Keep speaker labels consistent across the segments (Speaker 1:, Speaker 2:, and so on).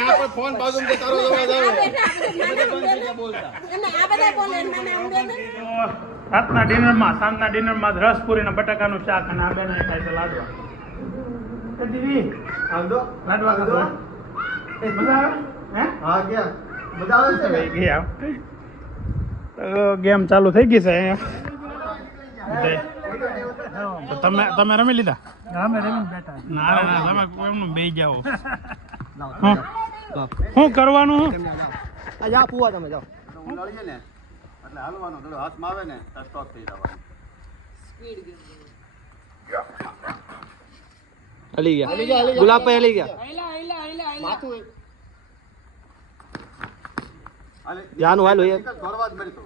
Speaker 1: આ पर फोन बाजू में करो અવાજ આવે?
Speaker 2: એમને આ બધા બોલે એમને આમ બોલે
Speaker 3: તો રાતના ડિનરમાં સાંજના ડિનરમાં રસ પૂરી ને બટાકાનું શાક અને આ બેને ખાય છે લાડવા. દીદી
Speaker 1: આવજો.
Speaker 3: લાડવા ખાધો? મજા આવે? હે?
Speaker 1: હા ગયા. મજા આવે છે
Speaker 3: ગયા. તો ગેમ ચાલુ થઈ ગઈ છે અહીંયા. તમે તમે રમી લીધા?
Speaker 4: અમે રમીને બેઠા
Speaker 3: ના ના તમે એમનું બે જાઓ. હા. શું કરવાનું?
Speaker 1: આ જા પૂવા તમે જાઓ. હું લડીએ ને એટલે હાલવાનો થોડો હાથમાં આવે ને તો સ્ટોપ થઈ જવાનો.
Speaker 5: હલી ગયા. ગુલાબ ભાઈ હલી ગયા.
Speaker 1: માથું હાલે
Speaker 5: જાનું હાલ. હોય
Speaker 1: દોડવા જ મળતો.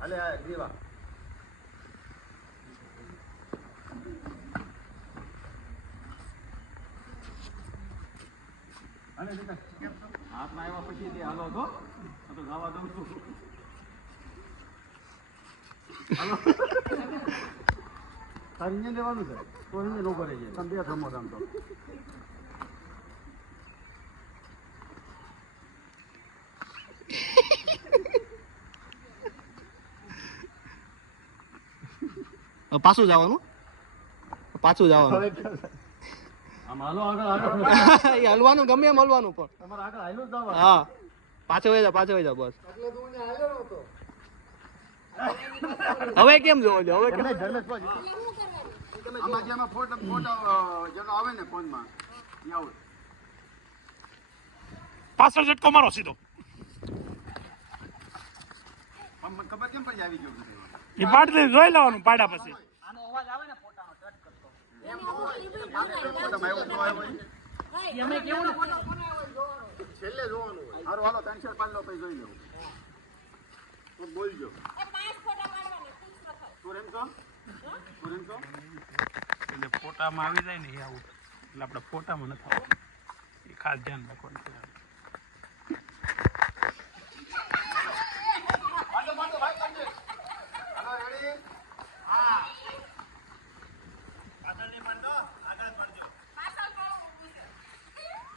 Speaker 1: હાલે આ દેવા. હાથમાં આવ્યા પછી તે હાલો હતો આ તો ગાવા દઉં છું. હાલો. તારે અહીંયા લેવાનું છે? તો અહીંયા નો કરે છે તમે બે રમો આમ તો.
Speaker 5: પાછું જવાનું? પાછું જવાનું
Speaker 1: આમ હાલો આગળ આગળ
Speaker 5: એ હલવાનું ગમે એમ હલવાનું પણ.
Speaker 1: તમારે આગળ હાલો જ જવાનું.
Speaker 5: હા. પાછો વહી જા પાછો વહી જા બસ. હવે કેમ જોવો છો? હવે
Speaker 3: પાછળ ઝટકો મારો સીધો.
Speaker 1: ખબર કેમ પડી આવી ગયો
Speaker 3: એ પાડી જોઈ લેવાનું પાડ્યા પછી.
Speaker 1: આનો અવાજ આવે ન આવ્યું હોય. છેલ્લે જોવાનું હોય. હારું હાલો ત્રણ ચાર પાંચ લો પછી જોઈ લેવું. બોલજો
Speaker 3: એટલે ફોટામાં આવી જાય ને એ આવું. એટલે આપણે ફોટામાં નથી આવવાનું એ ખાસ ધ્યાન રાખવાનું છે.
Speaker 1: હાલો રેડી હા આગળ નહીં પાડતો આગળ જ પાડજો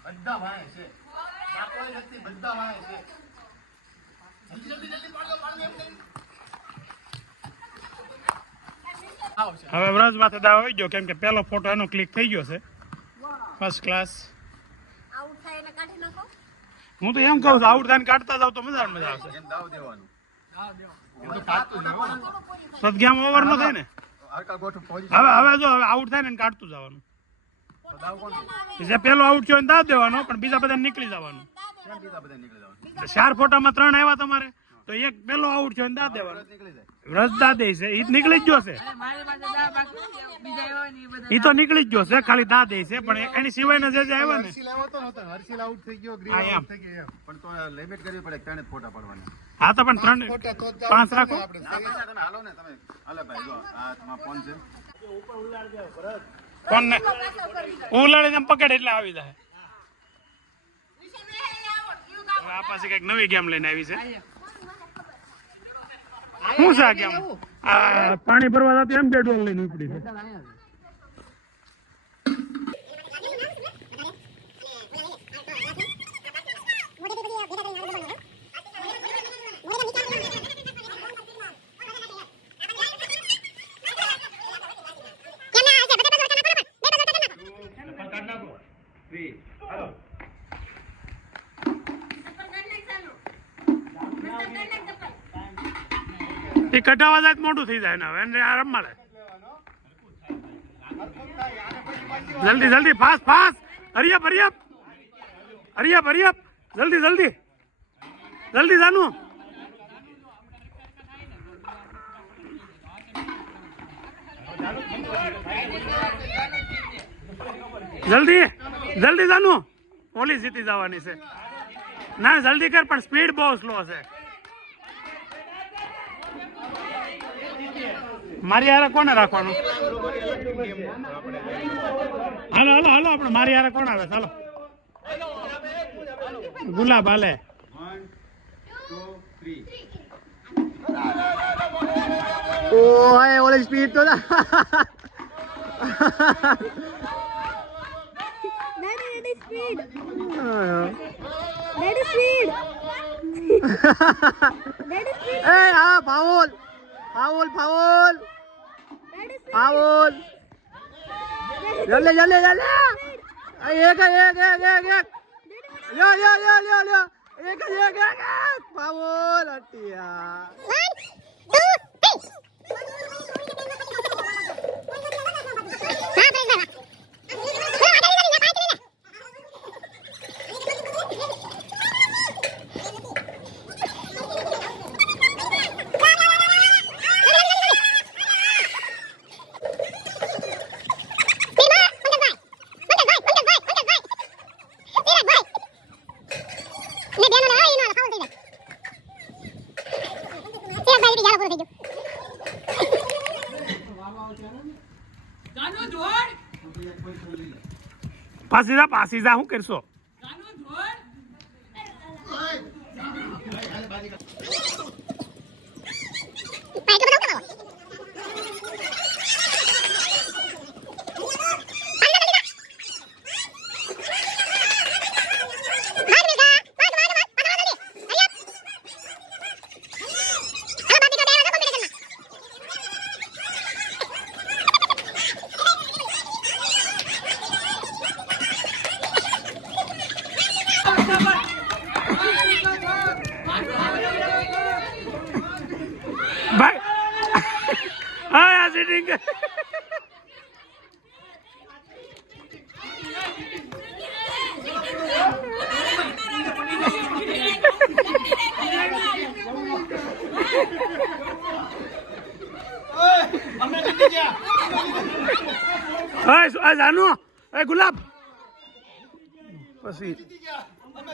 Speaker 1: બધા વાય છે ના કોઈ નથી બધા વાય છે. જલ્દી જલ્દી જલ્દી પાડો પાડો એમ નહીં
Speaker 3: હવે વ્રજ માથે દાવ આવી ગયો કેમ કે પહેલો ફોટો એનો ક્લિક થઈ ગયો છે. ફર્સ્ટ ક્લાસ
Speaker 2: આઉટ થાય એને કાઢી નાખો.
Speaker 3: હું તો એમ કહું છું આઉટ થઈને કાઢતા જાવ તો મજા મજા આવશે.
Speaker 1: એમ દાવ દેવાનું.
Speaker 3: ઓવર નો થાય ને?
Speaker 1: હરકા ગોઠું પોઝિશન
Speaker 3: હવે હવે જો હવે આઉટ થાય ને કાઢતું જવાનું? જે પેલો આઉટ થયો દાવ દેવાનો પણ બીજા બધા નીકળી જવાનું. ચાર ફોટામાં ત્રણ આવ્યા તમારે? તો એક પેલો આઉટ થયો દા દાવ દેવાનો. વ્રજ દા દે છે. એ નીકળી જ ગયો છે.
Speaker 4: મારી પાસે દા બાકી બીજા એવા હોય ને એ
Speaker 3: તો નીકળી જ ગયો છે ખાલી દા દે છે પણ એની સિવાયના જે જે આવ્યા ને.
Speaker 1: હર્ષિલ આઉટ થઈ ગયો ગ્રીન
Speaker 3: હા,
Speaker 1: આઉટ થઈ ગયો પણ તો લિમિટ કરવી પડે ત્રણે ફોટા પાડવાના.
Speaker 3: હા તો પણ ત્રણ પાંચ રાખો.
Speaker 1: તમે હાલો ને તમે હાલે ભાઈ જો આ તમારો ફોન છે.
Speaker 3: કોણ ને ઉલાડીને પકડ એટલે આવી જાય હવે આ પાસે કંઈક નવી ગેમ લઈને આવી છે. શું છે આ ગેમ પાણી ભરવા જતી એમ પેટ્રોલ લઈને ઉપડી છે. કટાવા જાય મોટું થઈ જાય હવે, એને આ રમાડે જલ્દી જલ્દી, ફાસ્ટ ફાસ્ટ. હરિયપ હરિયપ. હરિયપ હરિયપ. જલ્દી જલ્દી. જલ્દી, જાનું. જલ્દી જલ્દી, જાનું. પોલીસ જીતી જવાની છે. ના, જલ્દી કર, પણ સ્પીડ બહુ સ્લો છે. મારી હારે કોને રાખવાનું? હાલો હાલો હાલો આપણે મારી હારે કોણ આવે? ચાલો ગુલાબ હાલે.
Speaker 5: ઓય ઓલે સ્પીડ તો
Speaker 2: સ્પીડ
Speaker 5: એ હા foul foul foul
Speaker 2: daddy speed
Speaker 5: foul જલ્દી જલ્દી જલ્દી આ એક જ, એક એક એક એક લ્યો લ્યો લ્યો લ્યો લ્યો એક જ, એક એક એક ફાઉલ અટિયા
Speaker 4: કાનો ધોળ
Speaker 3: જા શું કરશો ભાઈ આ જાનુ એ ગુલાબ પછી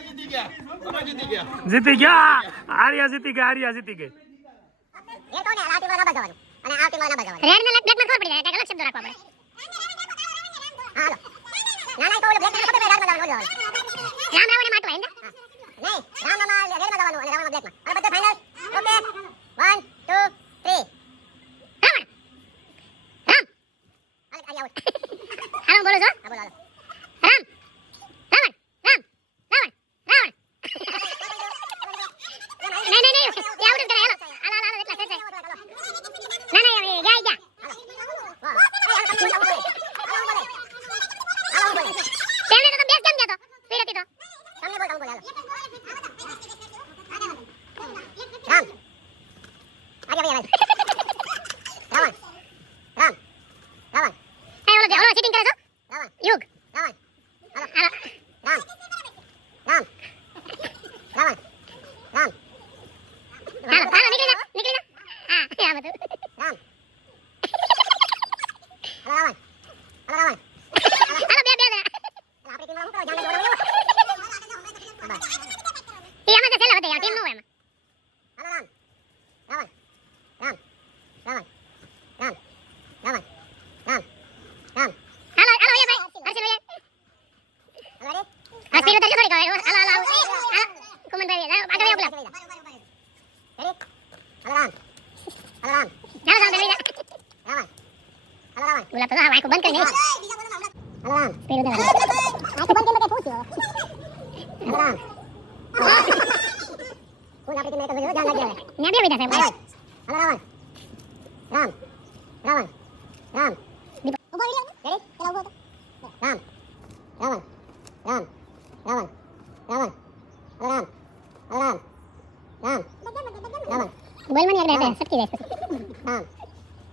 Speaker 1: જીતી ગયા અમે જીતી ગયા અમે જીતી ગયા
Speaker 3: જીતી આવતી આર્યા જીતી ગઈ
Speaker 6: રેડ ને બ્લેકમાં ખબર પડી જાય એટલે અલગ શબ્દ રાખવા પડે. હાલો. ના ના તો બ્લેકમાં ખબર પડી રામમાં રામ રાવણે માટવા હેંદા નહીં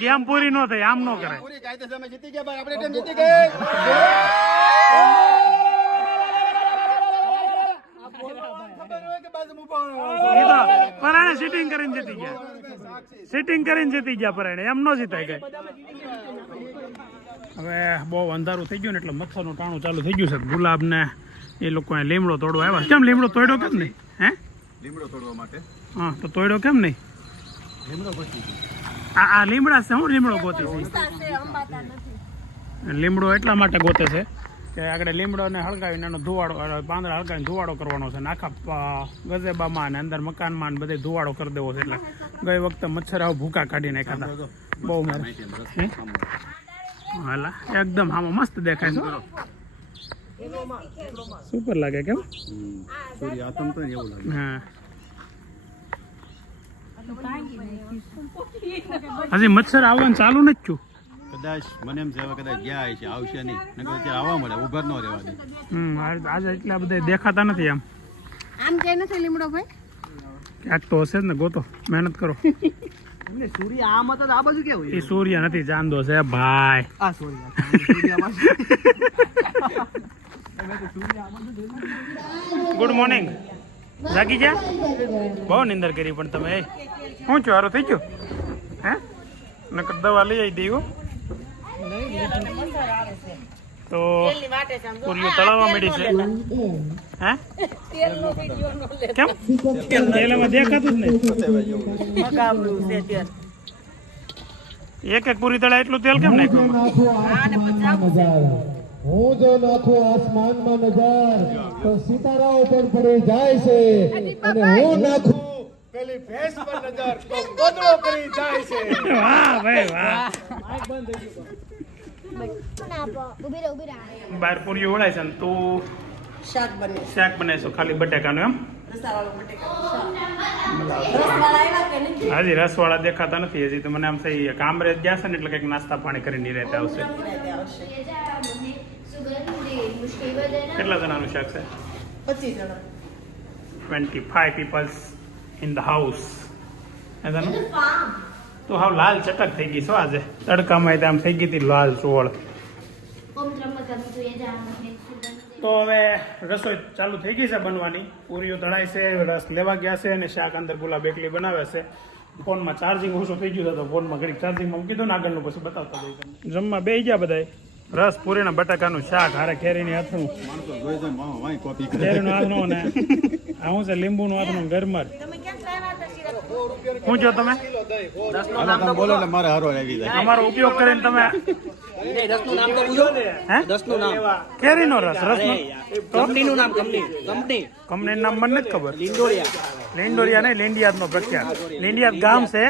Speaker 3: ગેમ પૂરી ન થઈ આમ ન કરે
Speaker 1: પૂરી કાયદેસર અમે જીતી ગયા આપણે ટીમ જીતી ગઈ. ખબર હોય કે બાજુ ઊભા
Speaker 3: એ તો પરાણે સિટિંગ કરીને જીતી ગયા. સીટિંગ કરીને જીતી ગયા પરાણે એમ ન જીતાય કઈ. હવે બહુ અંધારું થઈ ગયું ને એટલે મચ્છરનું ટાણું ચાલુ થઈ ગયું છે. ગુલાબ ને એ લોકો લીમડો તોડવા આવ્યા કેમ લીમડો તોડ્યો કેમ નહીં? હે?
Speaker 1: લીમડો તોડવા માટે.
Speaker 3: હા તો તોડ્યો કેમ નહીં?
Speaker 1: લીમડો ગયો.
Speaker 3: આ આ લીમડા છે હું લીમડો ગોતી છે. લીમડો એટલા માટે ગોતે છે કે આગળ લીમડોને હળગાવીને એનો ધુવાડો પાંદડા હળગાવીને ધુવાડો કરવાનો છે. આખા ગજેબામાં ને અંદર મકાનમાં ને બધે ધુવાડો કરી દેવો છે એટલે ગઈ વખતે મચ્છર આવું ભૂકા કાઢી નાખ્યા હતા બહુ હાલા એકદમ આમાં મસ્ત દેખાય છે સુપર લાગે કેમ?
Speaker 1: સૂર્ય આથમ તો એવું લાગે.
Speaker 3: હા. હજી મચ્છર આવવાનું ચાલુ નથી થયું?
Speaker 1: કદાચ મને એમ છે કદાચ ગયા છે આવશે નહીં. નકર અત્યારે આવવા મળે ઊભા ન રહેવા દે.
Speaker 3: હમ આજે એટલા બધા દેખાતા નથી આમ.
Speaker 2: આમ કે નથી લીમડો ભાઈ?
Speaker 3: ક્યાંક તો હશે જ ને ગોતો મહેનત કરો.
Speaker 7: સૂર્ય આમ હતા આ બાજુ કેવું
Speaker 3: એ સૂર્ય નથી ચાંદો છે ભાઈ.
Speaker 7: આ સૂર્ય
Speaker 3: ગુડ મોર્નિંગ જાગી ગયા બહુ નિંદર કરી પણ તમે શું છો હારું થઈ ગયું હે નકર દવા લઈ આવી દઈ તો પૂરીઓ તળાવવા મળી છે હે કેમ તેલમાં દેખાતું જ નહીં એક એક પૂરી તળા એટલું તેલ કેમ નાખ્યું
Speaker 8: હું જો નાખું આસમાનમાં નજર તો સિતારાઓ પણ પડી જાય છે. અને હું નાખું પેલી ભેંસ પર નજર તો ગોદડો કરી જાય છે.
Speaker 3: વાહ ભાઈ વાહ.
Speaker 2: માઈક બંધ થઈ રહે
Speaker 3: બાર પૂરી ઓળાય છે ને તું શાક બને શાક બનાવીશું ખાલી બટેકાનું એમ? હાજી રસવાળા દેખાતા નથી હજી તો મને આમ થઈ કામરેજ ગયા છે ને એટલે કંઈક નાસ્તા પાણી કરીને રહેતા આવશે. કેટલા જણાનું શાક છે? Twenty five peoples in the house તો હાવ લાલ ચટક થઈ ગઈ શું આજે. તડકામાં આમ થઈ ગઈ હતી લાલ ચોળ. તો હવે રસોઈ ચાલુ થઈ ગઈ છે બનવાની. પૂરીઓ તળાઈ છે રસ લેવા ગયા છે અને શાક અંદર ગુલાબ એકલી બનાવે છે. ફોનમાં ચાર્જિંગ ઓછું થઈ ગયું હતું ફોનમાં ઘડીક ચાર્જિંગમાં મૂકી દો ને આગળનું પછી બતાવતા જઈ જમવા બે ગયા બધાય? રસ પૂરીના બટાકાનું શાક હારે કેરીની
Speaker 1: કરે
Speaker 3: કેરીનું આથણું ને આ હું છે લીંબુનું આથણું ગરમર. શું છો તમે?
Speaker 1: બોલો ને મારે હારો આવી જાય.
Speaker 3: અમારો ઉપયોગ કરીને તમે
Speaker 7: રસનું નામ તો પૂછો
Speaker 3: હે?
Speaker 7: રસનું નામ.
Speaker 3: કેરીનો રસ રસનો
Speaker 7: કંપનીનું નામ કંપની. કંપની.
Speaker 3: કંપનીનું નામ મને નથી ખબર.
Speaker 7: લીંડોરિયા.
Speaker 3: લીંડોરિયા નહીં લીંડિયાત નો પ્રખ્યાત. લીંડિયાત ગામ છે.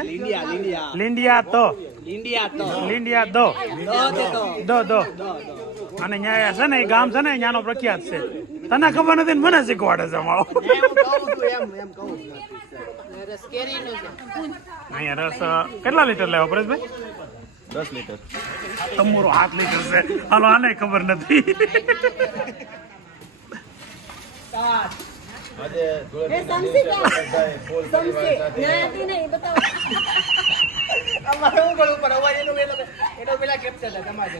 Speaker 7: લીંડિયા
Speaker 3: તો
Speaker 7: લિંડિયા
Speaker 3: દો.
Speaker 7: દો
Speaker 3: દો દો. અને ન્યાય છે ને એ ગામ છે ને ત્યાંનો પ્રખ્યાત છે. તને ખબર નથી ને મને શીખવાડે છે મારો અહીંયા રસ કેટલા લીટર લેવા પરેશભાઈ?
Speaker 1: દસ લીટર.
Speaker 3: તમારો હાથ લીટર છે. હાલો આને ખબર નથી.
Speaker 1: આજે
Speaker 7: અમારે શું કરવું પડે? અવાજ એનો પેલા એનો પેલા કેપ્ચર છે તમારે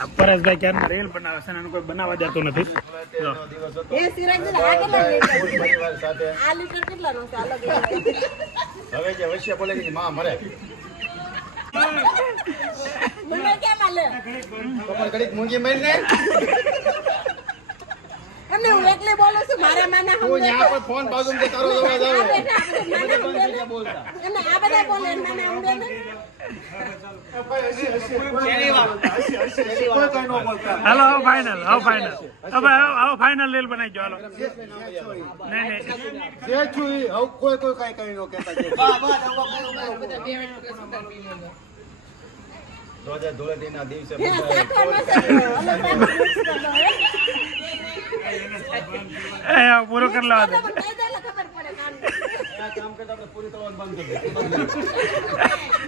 Speaker 3: આ પરેશભાઈ ક્યારે રેલ બનાવે છે એનું કોઈ બનાવવા દેતો નથી.
Speaker 1: પરિવાર સાથે. હવે જે વૈશ્ય બોલે કે માં મરે. કમર ઘડીક મૂંગી મારીને. તું ન્યા પર ફોન બાજુ જે તારો અવાજ આવે? બોલતા.
Speaker 3: હાલો હવે ફાઇનલ હવે ફાઇનલ હવે હવે ફાઇનલ રેલ બનાવી દો હાલો. નહીં નહીં.
Speaker 8: જે છું હવે કોઈ કોઈ કાંઈ કઈ નો કહેતા કે
Speaker 1: રોજે ધૂળેટીના દિવસે
Speaker 3: એ પૂરો કરી દે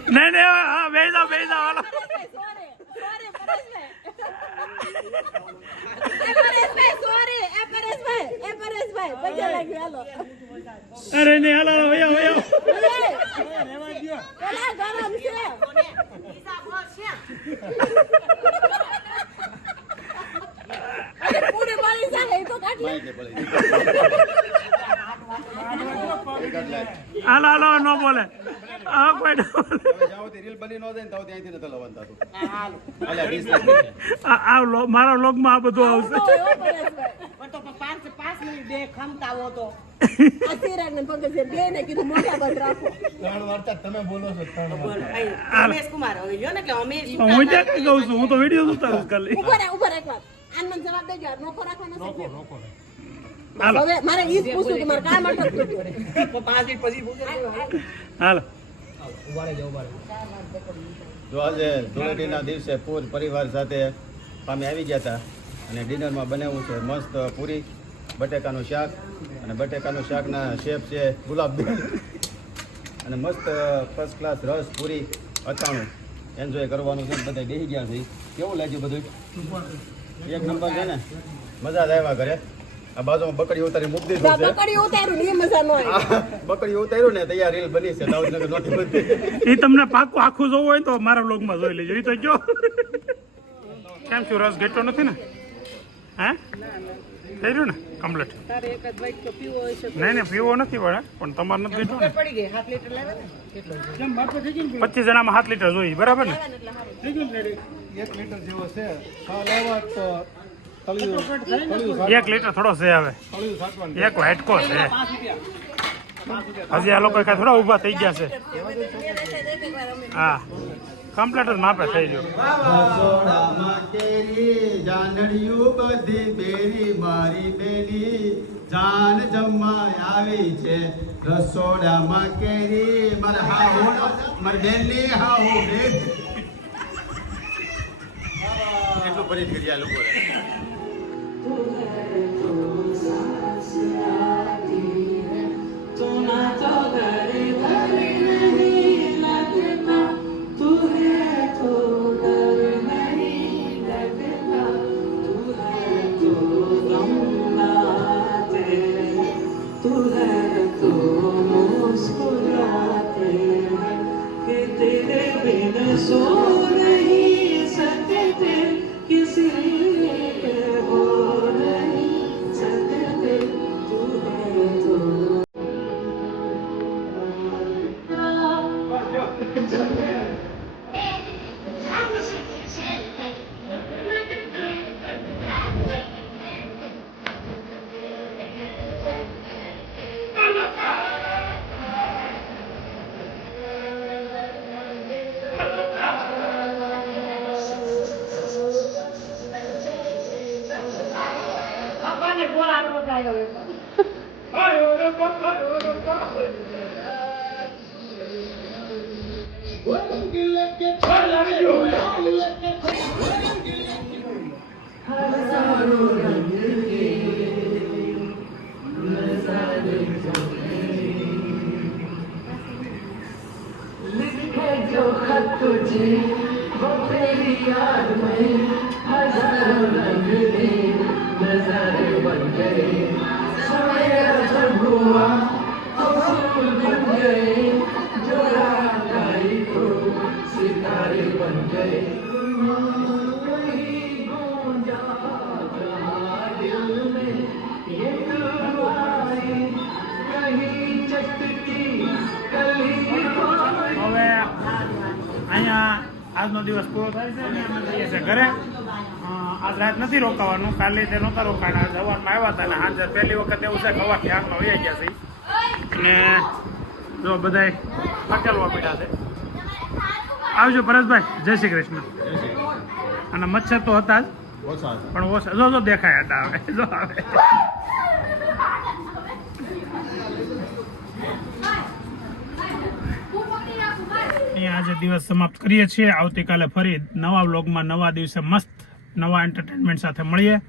Speaker 3: નહીં નહીં હા બે જાઓ બે જાઓ હાલો અરે નહીં હાલો વયો વયો
Speaker 1: પડી
Speaker 3: હાલો હાલો ન બોલે. આ કોઈ
Speaker 9: રીલ બની ન જાય ને ત્યાં નથી લવાનું થતું અલ્યા વીસ લાખ.
Speaker 3: આ આ લો- મારા લોગમાં આ બધું આવશે.
Speaker 7: તો
Speaker 3: હું તો. વીડિયો ઉતારું ખાલી.
Speaker 7: આનંદ જવાબ દેજો. નોખો રાખવાનો છે કે?
Speaker 3: હાલો.
Speaker 7: હવે મારે ઈ જ પૂછવું કે મારે કામ અટકતું હતું?
Speaker 3: હાલો
Speaker 9: જો આજે ધૂળેટીના દિવસે પૂર પરિવાર સાથે અમે આવી ગયા હતા અને ડિનરમાં બનાવ્યું છે મસ્ત પૂરી. બટેકાનું શાક અને બટેકાનું શાકના શેપ છે ગુલાબજામ અને મસ્ત ફર્સ્ટ ક્લાસ રસ પૂરી અથાણું. એન્જોય કરવાનું છે બધા બેસી ગયા છે. કેવું લાગ્યું બધું એક નંબર છે ને? મજા જ આવ્યા ઘરે. આ બાજુમાં બકડી ઉતારી મૂકી દીધું છે.
Speaker 7: બકડી ઉતાર્યું ને મજા નો આવી.
Speaker 9: બકડી ઉતાર્યું ને તૈયાર રીલ બની છે દાઉદનગર નહોતી બનતી
Speaker 3: એ તમને પાકું આખું જોવું હોય તો મારા બ્લોગમાં જોઈ લેજો. એ તો જો. કેમ છું રસ ઘેટો નથી ને? હે? થઈ રહ્યું ને? કમ્પ્લીટ
Speaker 7: તારે એક જ બાઈક તો પીવો હોય છે.
Speaker 3: નહીં નહીં પીવો નથી પણ પણ તમારે નથી ઘેટો ને
Speaker 7: પડી ગઈ. હાફ લીટર લાવે ને? કેટલો
Speaker 3: પચીસ જણામાં સાત લીટર જોઈએ બરાબર ને?
Speaker 8: એક લીટર જેવો છે. ખાવા લેવા તો તળિયું તળિયું
Speaker 3: એક લીટર થોડો છે હવે. એક વાટકો છે. હજી આ લોકો કાંઈ થોડા ઊભા થઈ ગયા છે. હા. કમ્પ્લેટ જ માપે થઈ ગયું.
Speaker 9: રસોડામાં કેરી જાનડિયું બધી બેરી મારી બેલી. જાન જમવા આવી છે. રસોડામાં કેરી. મારા હાહુ મારી બેનની હાહુ બેન એટલું ફરી કરી આ लिखे जो खत तुझे वो तेरी याद में
Speaker 3: હવે અહીંયા આજનો દિવસ પૂરો થાય છે અને અમે જઈએ છીએ ઘરે. આજ રાત નથી રોકાવાનું. કાલે તે નહોતા રોકાણા. સવારમાં આવ્યા હતા અને હાજર પહેલી વખત એવું છે ખવા આગમાં વહી ગયા છે. અને જો બધાય પટેલવા પડ્યા છે. આવજો પરેશભાઈ જય શ્રી કૃષ્ણ. અને મચ્છર તો હતા જ.
Speaker 9: ઓછા
Speaker 3: પણ ઓછા જો જો દેખાય હતા હવે. જો આવે. આજે દિવસ સમાપ્ત કરીએ છીએ. આવતીકાલે ફરી નવા બ્લોગમાં નવા દિવસે મસ્ત નવા એન્ટરટેનમેન્ટ સાથે મળીએ.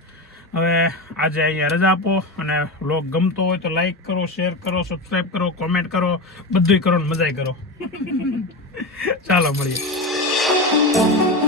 Speaker 3: હવે આજે અહીંયા રજા આપો અને બ્લોગ ગમતો હોય તો લાઈક કરો શેર કરો સબસ્ક્રાઈબ કરો કોમેન્ટ કરો, બધુંય કરો ને મજાય કરો. ચાલો મળીએ.